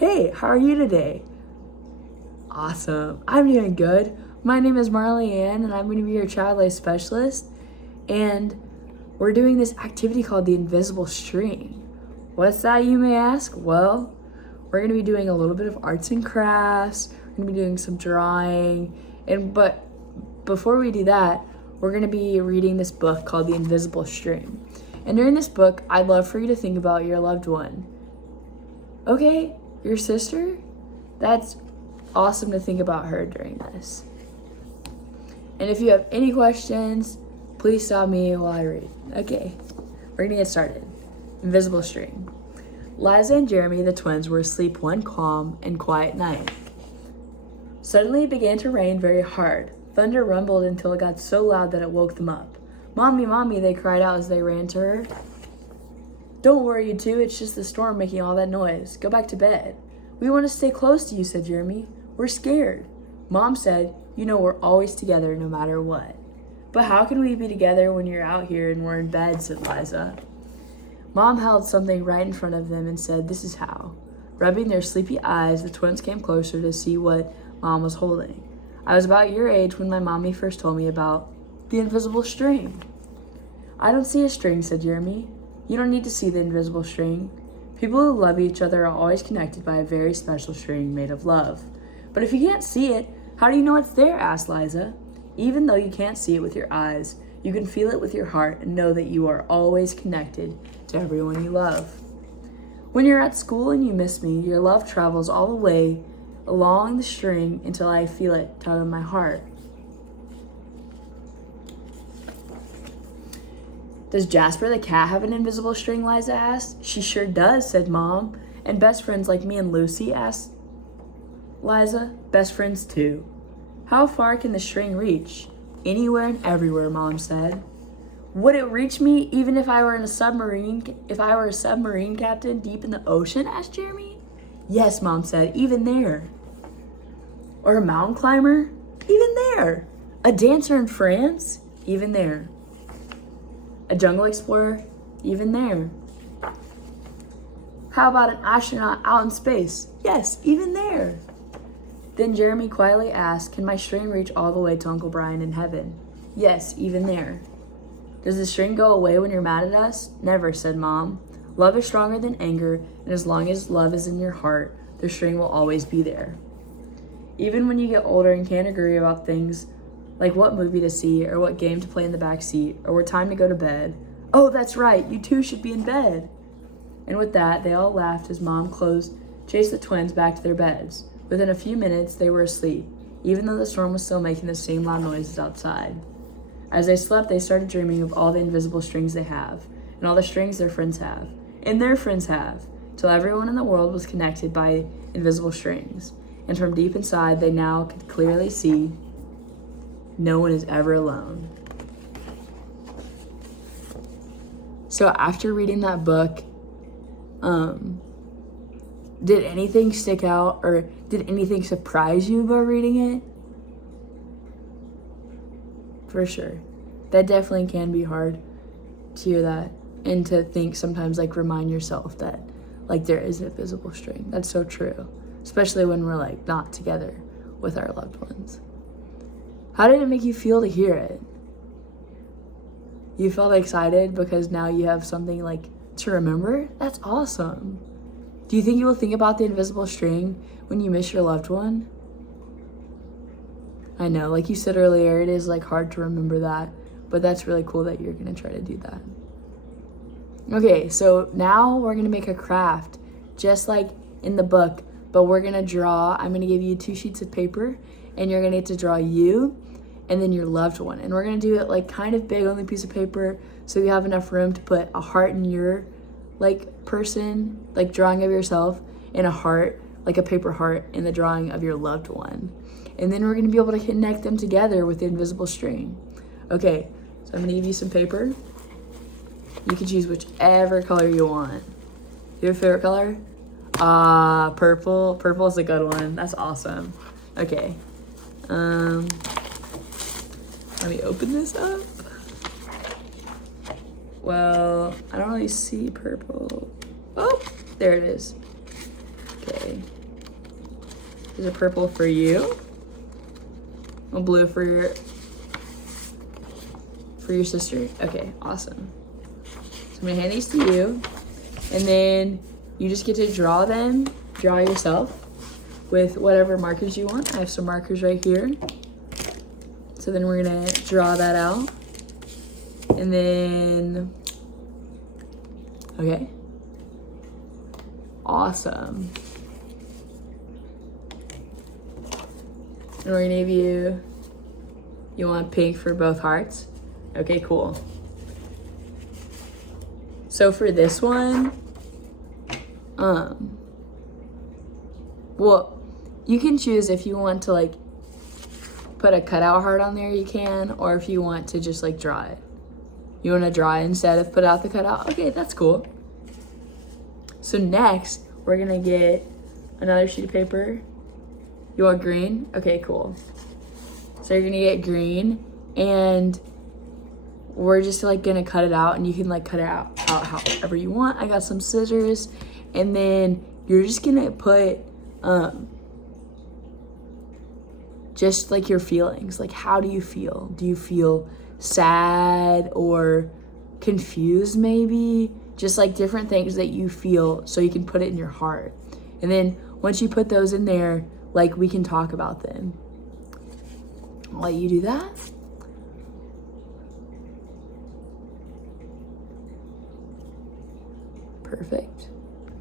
Hey, how are you today? Awesome. I'm doing good. My name is Marley Ann, and I'm going to be your child life specialist. And we're doing this activity called the invisible string. What's that, you may ask? Well, we're going to be doing a little bit of arts and crafts. We're going to be doing some drawing. But before we do that, we're going to be reading this book called The Invisible String. And during this book, I'd love for you to think about your loved one. Okay, your sister? That's awesome to think about her during this. And if you have any questions, please stop me while I read. Okay, we're gonna get started. Invisible string. Liza and Jeremy, the twins, were asleep one calm and quiet night. Suddenly it began to rain very hard. Thunder rumbled until it got so loud that it woke them up. "Mommy, Mommy," they cried out as they ran to her. "Don't worry, you two, it's just the storm making all that noise. Go back to bed." "We want to stay close to you," said Jeremy. "We're scared." Mom said, "You know we're always together no matter what." "But how can we be together when you're out here and we're in bed?" said Liza. Mom held something right in front of them and said, "This is how." Rubbing their sleepy eyes, the twins came closer to see what Mom was holding. "I was about your age when my mommy first told me about the invisible string." "I don't see a string," said Jeremy. "You don't need to see the invisible string. People who love each other are always connected by a very special string made of love." "But if you can't see it, how do you know it's there?" asked Liza. "Even though you can't see it with your eyes, you can feel it with your heart and know that you are always connected to everyone you love. When you're at school and you miss me, your love travels all the way along the string until I feel it tug on my heart." "Does Jasper the cat have an invisible string?" Liza asked. "She sure does," said Mom. "And best friends like me and Lucy?" asked Liza. "Best friends too." "How far can the string reach?" "Anywhere and everywhere," Mom said. "Would it reach me even if I were a submarine captain deep in the ocean?" asked Jeremy. "Yes," Mom said, "even there." "Or a mountain climber?" "Even there." "A dancer in France?" "Even there." "A jungle explorer?" "Even there." "How about an astronaut out in space?" "Yes, even there." Then Jeremy quietly asked, "Can my string reach all the way to Uncle Brian in heaven?" "Yes, even there." "Does the string go away when you're mad at us?" "Never," said Mom. "Love is stronger than anger, and as long as love is in your heart, the string will always be there. Even when you get older and can't agree about things like what movie to see or what game to play in the back seat or what time to go to bed. Oh, that's right, you two should be in bed." And with that, they all laughed as Mom chased the twins back to their beds. Within a few minutes, they were asleep, even though the storm was still making the same loud noises outside. As they slept, they started dreaming of all the invisible strings they have, and all the strings their friends have, and their friends have, till everyone in the world was connected by invisible strings. And from deep inside, they now could clearly see no one is ever alone. So after reading that book, did anything stick out or did anything surprise you about reading it? For sure. That definitely can be hard to hear that and to think sometimes, like, remind yourself that, like, there is an invisible string. That's so true, especially when we're, like, not together with our loved ones. How did it make you feel to hear it? You felt excited because now you have something, like, to remember? That's awesome. Do you think you will think about the invisible string when you miss your loved one? I know, like you said earlier, it is, like, hard to remember that, but that's really cool that you're gonna try to do that. Okay, so now we're gonna make a craft, just like in the book, but we're gonna draw. I'm gonna give you 2 sheets of paper, and you're gonna get to draw you and then your loved one. And we're gonna do it, like, kind of big on the piece of paper so you have enough room to put a heart in your, like, person, like, drawing of yourself, and a heart, like a paper heart, in the drawing of your loved one. And then we're gonna be able to connect them together with the invisible string. Okay, so I'm gonna give you some paper. You can choose whichever color you want. You have a favorite color? Purple. Purple is a good one. That's awesome. Okay. Let me open this up. Well, I don't really see purple. Oh, there it is. Okay. Is it purple for you? A blue for your sister? Okay, awesome. So I'm gonna hand these to you, and then you just get to draw yourself with whatever markers you want. I have some markers right here. So then we're gonna draw that out. And then, okay. Awesome. And we're gonna give you want pink for both hearts? Okay, cool. So for this one, well, you can choose if you want to like put a cutout heart on there, you can, or if you want to just like draw it. You want to draw it instead of put out the cutout? Okay, that's cool. So next, we're gonna get another sheet of paper. You want green? Okay, cool. So you're gonna get green, and we're just like gonna cut it out, and you can like cut it out however you want. I got some scissors, and then you're just gonna put just like your feelings. Like, how do you feel? Do you feel sad or confused maybe? Just like different things that you feel, so you can put it in your heart. And then once you put those in there, like, we can talk about them. I'll let you do that. Perfect.